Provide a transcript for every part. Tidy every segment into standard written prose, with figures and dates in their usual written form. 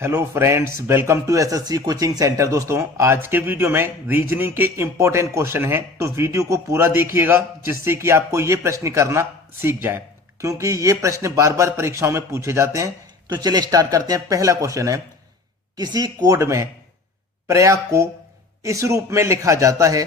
Hello friends, welcome to SSC coaching centre. दोस्तों, आज के वीडियो में रीजनिंग के इंपॉर्टेंट क्वेश्चन हैं, तो वीडियो को पूरा देखिएगा जिससे कि आपको ये प्रश्न करना सीख जाए, क्योंकि ये प्रश्न बार बार परीक्षाओं में पूछे जाते हैं। तो चलिए स्टार्ट करते हैं। पहला क्वेश्चन है, किसी कोड में प्रयाग को इस रूप में लिखा जाता है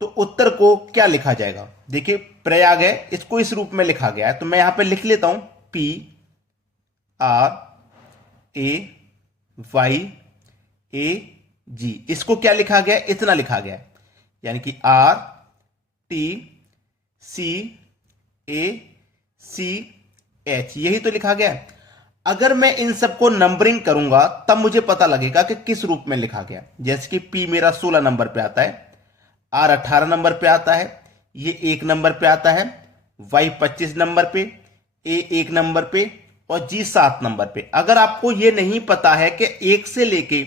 तो उत्तर को क्या लिखा जाएगा। देखिए, प्रयाग है, इसको इस रूप में लिखा गया है, तो मैं यहां पर लिख लेता हूं PRAYAG। इसको क्या लिखा गया है, इतना लिखा गया है, यानी कि RTCACH, यही तो लिखा गया है। अगर मैं इन सबको नंबरिंग करूंगा तब मुझे पता लगेगा कि किस रूप में लिखा गया। जैसे कि P मेरा 16 नंबर पे आता है, R 18 नंबर पे आता है, ये 1 नंबर पे आता है, Y 25 नंबर पे, A 1 नंबर पे और G 7 नंबर पे। अगर आपको यह नहीं पता है कि 1 से लेके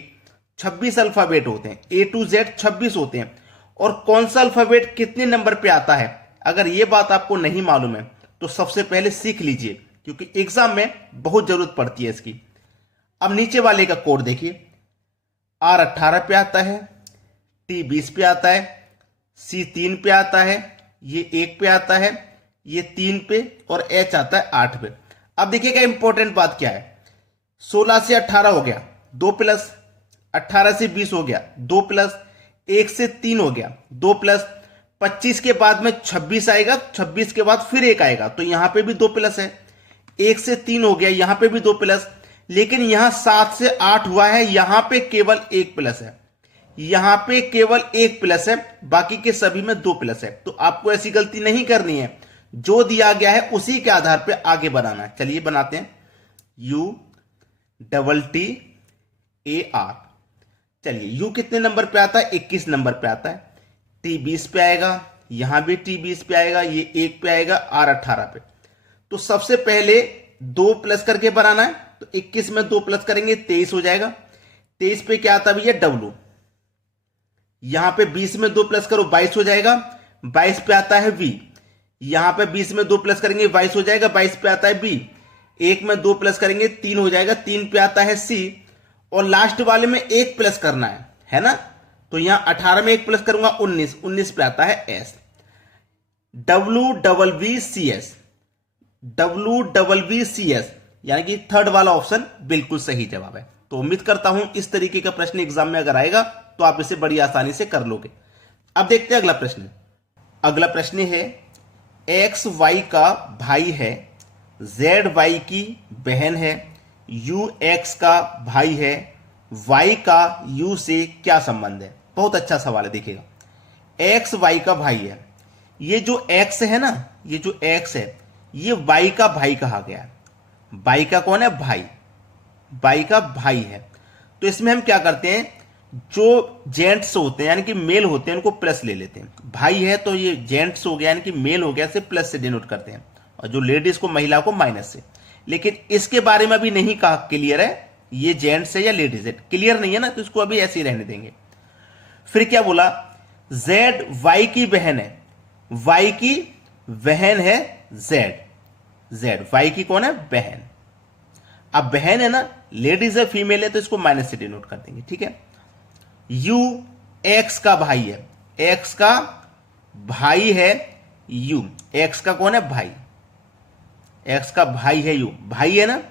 26 अल्फाबेट होते हैं, A to Z 26 होते हैं, और कौन सा अल्फाबेट कितने नंबर पे आता है, अगर यह बात आपको नहीं मालूम है तो सबसे पहले सीख लीजिए, क्योंकि एग्जाम में बहुत जरूरत पड़ती है इसकी। अब नीचे वाले का कोड देखिए, R 18 पे आता है, T 20 पे आता है, C 3 पे आता है, ये 1 पे आता है, ये 3 पे और H आता है 8 पे। अब देखिएगा इंपॉर्टेंट बात क्या है, 16 से 18 हो गया 2 प्लस, 18 से 20 हो गया 2 प्लस, 1 से 3 हो गया 2 प्लस, 25 के बाद में 26 आएगा, 26 के बाद फिर 1 आएगा, तो यहां पे भी 2 प्लस है। 1 से 3 हो गया, यहां पे भी 2 प्लस, लेकिन यहां 7 से 8 हुआ है, यहां पे केवल 1 प्लस है, यहां पे केवल 1 प्लस है, बाकी के सभी में 2 प्लस है। तो आपको ऐसी गलती नहीं करनी है, जो दिया गया है उसी के आधार पे आगे बनाना है। चलिए बनाते हैं, UTTAR। चलिए, U कितने नंबर पे आता है, 21 नंबर पे आता है, T 20 पे आएगा, यहां भी T 20 पे आएगा, ये 1 पे आएगा, R 18 पे। तो सबसे पहले 2 प्लस करके बनाना है, तो 21 में 2 प्लस करेंगे 23 हो जाएगा। 23 पे क्या आता है भैया, W। यहां पे 20 में 2 प्लस करो 22 हो जाएगा। 22 पे आता है V, यहां पे 20 में 2 प्लस करेंगे 22 हो जाएगा। 22 पे आता है B, 1 में 2 प्लस करेंगे 3 हो जाएगा। 3 पे आता है C, और लास्ट वाले में 1 प्लस करना है ना, तो यहां 18 में 1 प्लस करूंगा 19, 19 पे आता है S। WWVCS, WWVCS, यानी कि थर्ड वाला ऑप्शन बिल्कुल सही जवाब है। तो उम्मीद करता हूं इस तरीके का प्रश्न एग्जाम में अगर आएगा तो आप इसे बड़ी आसानी से कर लोगे। अब देखते हैं अगला प्रश्न। अगला प्रश्न है, एक्स वाई का भाई है, जेड वाई की बहन है, यू एक्स का भाई है, वाई का यू से क्या संबंध है। बहुत अच्छा सवाल है, देखिएगा। एक्स वाई का भाई है, ये जो एक्स है ना, ये जो एक्स है ये वाई का भाई कहा गया है। वाई का कौन है, भाई, वाई का भाई है। तो इसमें हम क्या करते हैं, जो जेंट्स होते हैं यानी कि मेल होते हैं उनको प्लस ले लेते हैं। भाई है तो ये जेंट्स हो गया यानी कि मेल हो गया, से प्लस से डिनोट करते हैं, और जो लेडीज को, महिला को माइनस से। लेकिन इसके बारे में अभी नहीं कहा क्लियर है ये जेंट्स है या लेडीज है, क्लियर नहीं है ना, तो इसको अभी ऐसे ही रहने देंगे। फिर क्या बोला, जेड वाई की बहन है, वाई की बहन है जेड, जेड वाई की कौन है, बहन। अब बहन है ना, लेडीज है फीमेल है, तो इसको माइनस से डिनोट कर देंगे, ठीक है। यू एक्स का भाई है, एक्स का भाई है यू, एक्स का कौन है, भाई, एक्स का भाई है यू, भाई है ना,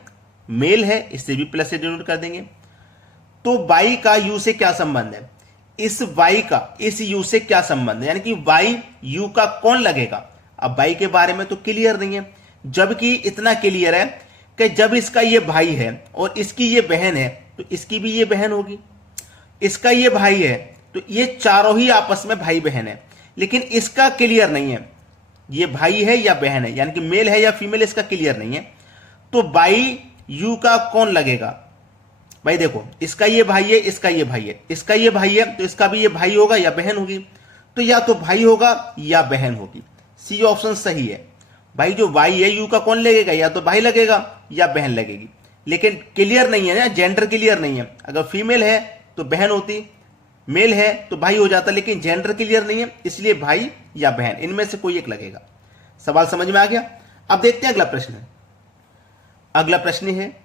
मेल है, इससे भी प्लस से डिनोट कर देंगे। तो वाई का यू से क्या संबंध है, इस वाई का इस यू से क्या संबंध है, यानी कि वाई यू का कौन लगेगा। अब वाई के बारे में तो क्लियर नहीं है, जबकि इतना क्लियर है कि जब इसका ये भाई है और इसकी ये बहन है तो इसकी भी ये बहन होगी, इसका ये भाई है तो ये चारों ही आपस में भाई बहन है। लेकिन इसका क्लियर नहीं है ये भाई है या बहन है, यानी कि मेल है या फीमेल, इसका क्लियर नहीं है। तो वाई यू का कौन लगेगा, भाई देखो, इसका ये भाई है, इसका ये भाई है, इसका ये भाई है, तो इसका भी ये भाई होगा या बहन होगी। तो या तो भाई होगा या बहन होगी, सी ऑप्शन सही है। भाई जो वाई है यू का कौन लगेगा, या तो भाई लगेगा या बहन लगेगी। लेकिन क्लियर नहीं है ना, जेंडर क्लियर नहीं है। अगर फीमेल है तो बहन होती, मेल है तो भाई हो जाता, लेकिन जेंडर क्लियर नहीं है, इसलिए भाई या बहन इनमें से कोई एक लगेगा। सवाल समझ में आ गया। अब देखते हैं अगला प्रश्न। अगला प्रश्न है,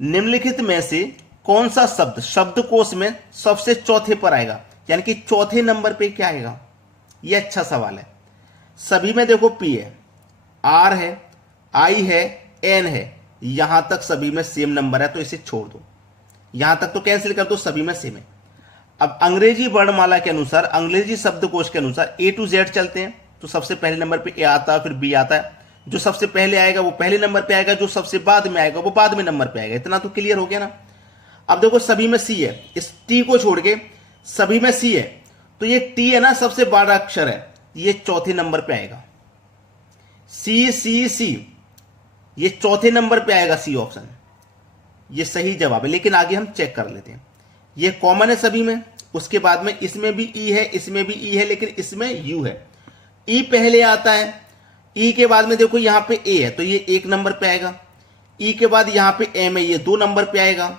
निम्नलिखित में से कौन सा शब्द शब्दकोश में सबसे चौथे पर आएगा, यानी कि चौथे नंबर पे क्या आएगा? ये अच्छा सवाल है। सभी में देखो पी है, आर है, आई है, एन है, यहां तक सभी में सेम नंबर है, तो इसे छोड़ दो, यहां तक तो कैंसिल कर दो, सभी में सेम है। अब अंग्रेजी वर्णमाला के अनुसार, अंग्रेजी शब्दकोश के अनुसार ए टू जेड चलते हैं, तो सबसे पहले नंबर पे ए आता है, फिर बी आता है। जो सबसे पहले आएगा वो पहले नंबर पे आएगा, जो सबसे बाद में आएगा वो बाद में नंबर पे आएगा। इतना तो क्लियर हो गया ना। अब देखो सभी में सी है, इस टी को छोड़ के सभी में सी है, तो ये टी है ना सबसे बड़ा अक्षर है, ये चौथे नंबर पे आएगा। सी सी सी, ये चौथे नंबर पे आएगा सी ऑप्शन, ये सही जवाब है। लेकिन आगे हम चेक कर लेते हैं। ये कॉमन है सभी में, उसके बाद में इसमें भी ई है, इसमें भी ई है, लेकिन इसमें यू है। ई पहले आता है, ई के बाद में देखो यहां पे ए है, तो ये एक नंबर पे आएगा। ई के बाद यहां पे एम है, ये दो नंबर पे आएगा।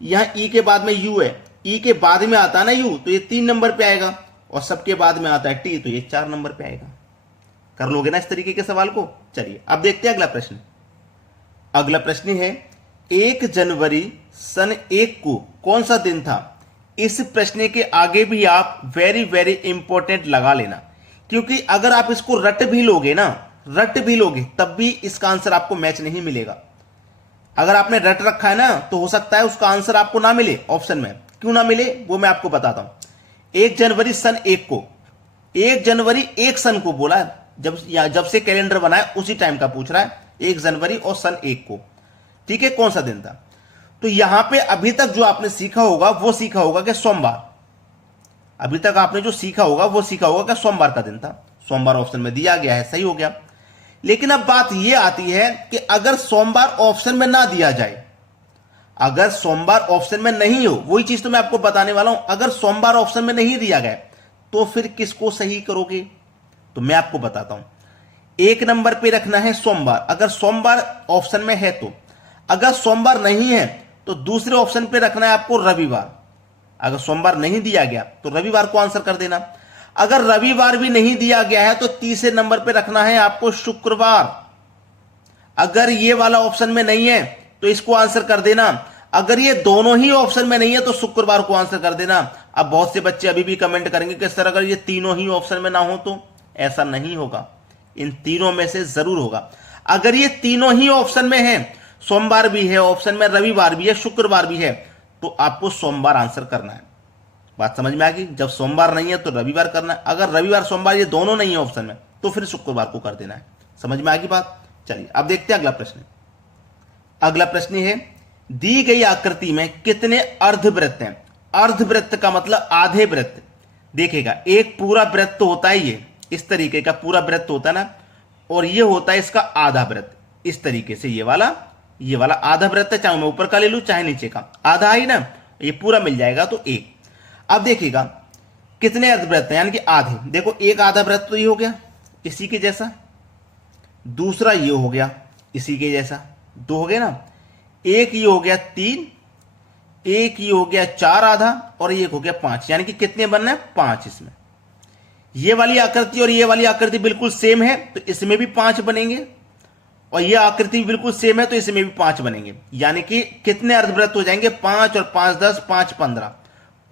यहां ई के बाद में यू है, ई के बाद में आता है ना यू, तो ये तीन नंबर पे आएगा। और सबके बाद में आता है टी, तो ये चार नंबर पे आएगा। कर लोगे ना इस तरीके के सवाल को? चलिए अब देखते हैं अगला प्रश्न। अगला प्रश्न है 1 जनवरी सन 1 को कौन सा दिन था? इस प्रश्न के आगे भी आप वेरी वेरी इंपॉर्टेंट लगा लेना, क्योंकि अगर आप इसको रट भी लोगे ना, रट भी लोगे, तब भी इसका आंसर आपको मैच नहीं मिलेगा। अगर आपने रट रखा है ना, तो हो सकता है उसका आंसर आपको ना मिले ऑप्शन में। क्यों ना मिले वो मैं आपको बताता हूं। 1 जनवरी सन 1 को, 1 जनवरी एक सन को बोला है, जब से कैलेंडर बना है उसी टाइम का पूछ रहा है, 1 जनवरी और सन 1 को। ठीक है, कौन सा दिन था? तो यहां पे अभी तक जो आपने सीखा होगा वो सीखा होगा कि सोमवार। अभी तक आपने जो सीखा होगा वो सीखा होगा कि सोमवार का दिन था। सोमवार ऑप्शन में दिया गया है, सही हो गया। लेकिन अब बात यह आती है कि अगर सोमवार ऑप्शन में ना दिया जाए, अगर सोमवार ऑप्शन में नहीं हो, वही चीज तो मैं आपको बताने वाला हूं। अगर सोमवार ऑप्शन में नहीं दिया गया तो फिर किसको सही करोगे? तो मैं आपको बताता हूं। एक नंबर पे रखना है सोमवार, अगर सोमवार ऑप्शन में है तो। अगर सोमवार नहीं है तो दूसरे ऑप्शन पे रखना है आपको रविवार। अगर सोमवार नहीं दिया गया तो रविवार को आंसर कर देना। अगर रविवार भी नहीं दिया गया है तो तीसरे नंबर पे रखना है आपको शुक्रवार। अगर ये वाला ऑप्शन में नहीं है तो इसको आंसर कर देना। अगर ये दोनों ही ऑप्शन में नहीं है तो शुक्रवार को आंसर कर देना। अब बहुत से बच्चे अभी भी कमेंट करेंगे कि सर अगर ये तीनों ही ऑप्शन में ना हो तो? ऐसा नहीं होगा, इन तीनों में से जरूर होगा। अगर ये तीनों ही ऑप्शन में है, सोमवार भी है ऑप्शन में, रविवार भी है, शुक्रवार भी है, तो आपको सोमवार आंसर करना है। बात समझ में आ गई? जब सोमवार नहीं है तो रविवार करना है, अगर रविवार सोमवार ये दोनों नहीं है ऑप्शन में तो फिर शुक्रवार को कर देना है। समझ में आ गई बात? चलिए अब देखते हैं अगला प्रश्न। अगला प्रश्न है दी गई आकृति में कितने अर्धवृत्त हैं? अर्धवृत्त का मतलब आधे वृत्त। देखिएगा, एक पूरा वृत्त तो होता है, ये इस तरीके का पूरा वृत्त होता है ना, और ये होता है इसका आधा वृत्त। इस तरीके से ये वाला आधा वृत्त है, चाहे मैं ऊपर का ले लूं चाहे नीचे का, आधा ही ना, ये पूरा मिल जाएगा तो एक। अब देखिएगा कितने अर्धवृत्त हैं, यानी कि आधे। देखो एक आधा वृत्त तो ये हो गया इसी के जैसा, दूसरा ये हो गया इसी के जैसा, दो हो गए ना, एक ये हो गया 3, एक ये हो गया 4 आधा, और एक हो गया 5, यानी कि कितने बनना है? 5 इसमें। ये वाली आकृति और ये वाली आकृति बिल्कुल सेम है तो इसमें भी 5 बनेंगे, और ये आकृति बिल्कुल सेम है तो इसमें भी 5 बनेंगे। यानी कि कितने अर्धवृत्त हो जाएंगे? 5 और 5 10, 5 15।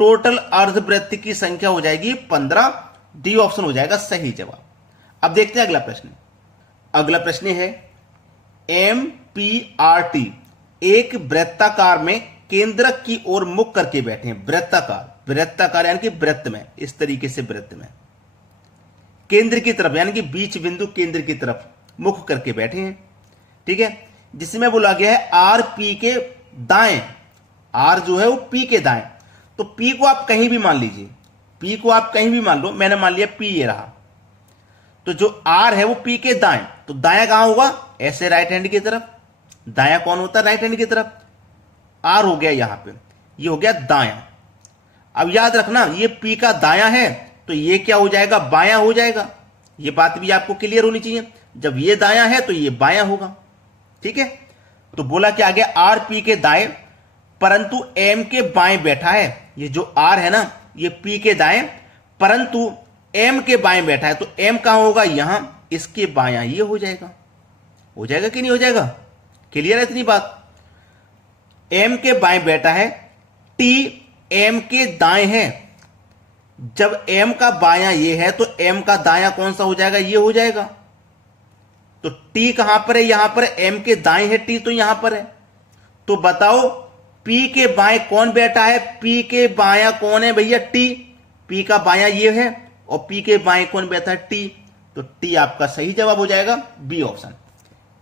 टोटल अर्धवृत्त की संख्या हो जाएगी 15। डी ऑप्शन हो जाएगा सही जवाब। अब देखते हैं अगला प्रश्न। अगला प्रश्न है MPRT एक वृत्ताकार में केंद्रक की ओर मुख करके बैठे हैं। वृत्ताकार यानी कि वृत्त में, इस तरीके से वृत्त में केंद्र की तरफ, यानी कि बीच बिंदु केंद्र की तरफ मुख करके बैठे हैं। ठीक है, जिसमें बोला गया है आर पी के दाएं, आर जो है वो पी के दाएं। तो पी को आप कहीं भी मान लीजिए, पी को आप कहीं भी मान लो, मैंने मान लिया पी ये रहा, तो जो आर है वो पी के दाएं, तो दाया कहां होगा? ऐसे राइट हैंड की तरफ। दाया कौन होता है? राइट हैंड की तरफ। आर हो गया यहां पे, ये हो गया दाया। अब याद रखना ये पी का दाया है तो ये क्या हो जाएगा? बाया हो जाएगा। ये बात भी आपको क्लियर होनी चाहिए, जब ये दाया है तो ये बाया होगा। ठीक है, तो बोला क्या आ गया? आर पी के दाएं परंतु एम के बाएं बैठा है। ये जो आर है ना ये पी के दाएं परंतु एम के बाएं बैठा है, तो एम कहां होगा? यहां, इसके बायां ये हो जाएगा। हो जाएगा कि नहीं हो जाएगा? क्लियर है इतनी बात? एम के बाएं बेटा है, टी एम के दाएं है। जब एम का बायां ये है तो एम का दायां कौन सा हो जाएगा, ये हो जाएगा। तो टी कहां पर है, यहां पर एम के दाएं है टी, तो यहां पर है। तो बताओ पी के बाएं कौन बैठा है, पी के बायां कौन है भैया, टी। पी का बायां ये है और पी के बाएं कौन बैठा है, टी। तो टी आपका सही जवाब हो जाएगा, बी ऑप्शन।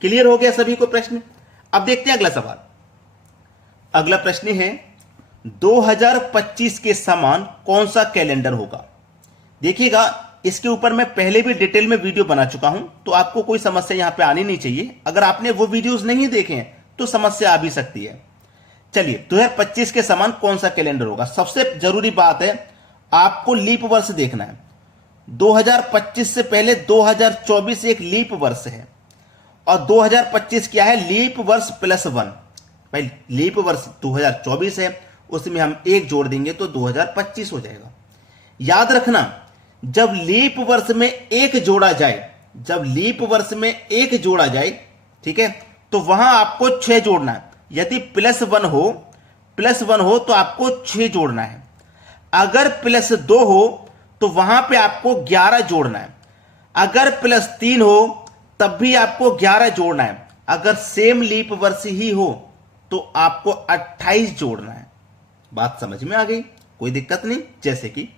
क्लियर हो गया सभी को प्रश्न। अब देखते हैं अगला सवाल। अगला प्रश्न है 2025 के समान कौन सा कैलेंडर होगा। देखिएगा, इसके ऊपर मैं पहले भी डिटेल में वीडियो बना चुका हूं, तो आपको कोई समस्या यहां पे आनी नहीं चाहिए। अगर आपने वो वीडियोस नहीं देखे हैं तो समस्या आ भी सकती है। चलिए, 2025 के समान कौन सा कैलेंडर होगा। सबसे जरूरी बात है, आपको लीप वर्ष देखना है। 2025 से पहले 2024 एक लीप वर्ष है और 2025 क्या है, लीप वर्ष +1। भाई लीप वर्ष 2024 है, उसमें हम एक जोड़ देंगे तो 2025 हो जाएगा। याद रखना, जब लीप वर्ष में एक जोड़ा जाए, जब लीप वर्ष में एक जोड़ा जाए, ठीक है, तो वहां आपको 6 जोड़ना है। यदि +1 हो तो आपको 6 जोड़ना है। अगर +2 हो तो वहां पे आपको 11 जोड़ना है। अगर +3 हो तब भी आपको 11 जोड़ना है। अगर सेम लीप वर्ष ही हो तो आपको 28 जोड़ना है। बात समझ में आ गई, कोई दिक्कत नहीं। जैसे कि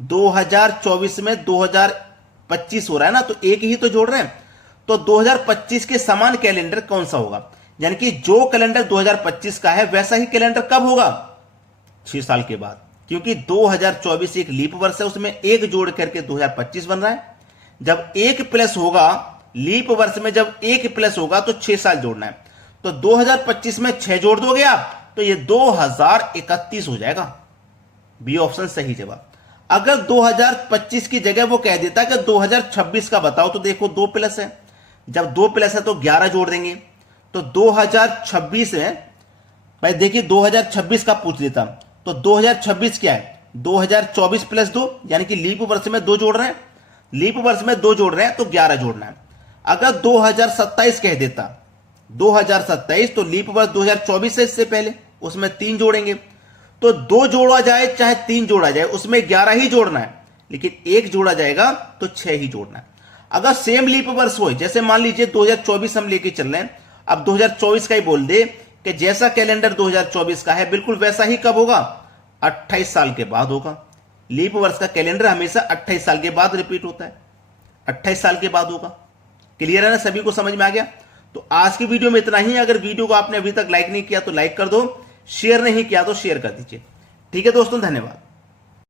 2024 में 2025 हो रहा है ना, तो एक ही तो जोड़ रहे हैं। तो 2025 के समान कैलेंडर कौन सा होगा, यानी कि जो कैलेंडर 2025 का है वैसा ही कैलेंडर कब होगा, 6 साल के बाद। क्योंकि 2024 एक लीप वर्ष है, उसमें एक जोड़ करके 2025 बन रहा है। जब एक प्लस होगा लीप वर्ष में, जब एक प्लस होगा तो 6 साल जोड़ना है। तो 2025 में 6 जोड़ दोगे आप तो ये 2031 हो जाएगा। बी ऑप्शन सही जवाब। अगर 2025 की जगह वो कह देता कि 2026 का बताओ, तो देखो 2 प्लस है, जब 2 प्लस है तो 11 जोड़ देंगे। तो 2026 में भाई देखिए 2026 का पूछ लेता, तो 2026 क्या है, 2024 +2, यानी कि लीप वर्ष में 2 जोड़ रहे हैं, लीप वर्ष में 2 जोड़ रहे हैं तो 11 जोड़ना है। अगर 2027 कह देता, 2027, तो लीप वर्ष 2024 है इससे पहले, उसमें 3 जोड़ेंगे। तो 2 जोड़ा जाए चाहे 3 जोड़ा जाए, उसमें 11 ही जोड़ना है, लेकिन 1 जोड़ा जाएगा तो 6 ही जोड़ना है। अगर सेम लीप वर्ष हो, जैसे मान लीजिए 2024 हम लेके चल रहे हैं, अब 2024 का ही बोल दे कि जैसा कैलेंडर 2024 का है बिल्कुल वैसा ही कब होगा, 28 साल के बाद होगा। लीप वर्ष का कैलेंडर हमेशा 28 साल के बाद रिपीट होता है, 28 साल के बाद होगा। क्लियर है ना, सभी को समझ में आ गया। तो आज की वीडियो में इतना ही। अगर वीडियो को आपने अभी तक लाइक नहीं किया तो लाइक कर दो, शेयर नहीं किया तो शेयर कर दीजिए। ठीक है दोस्तों, धन्यवाद।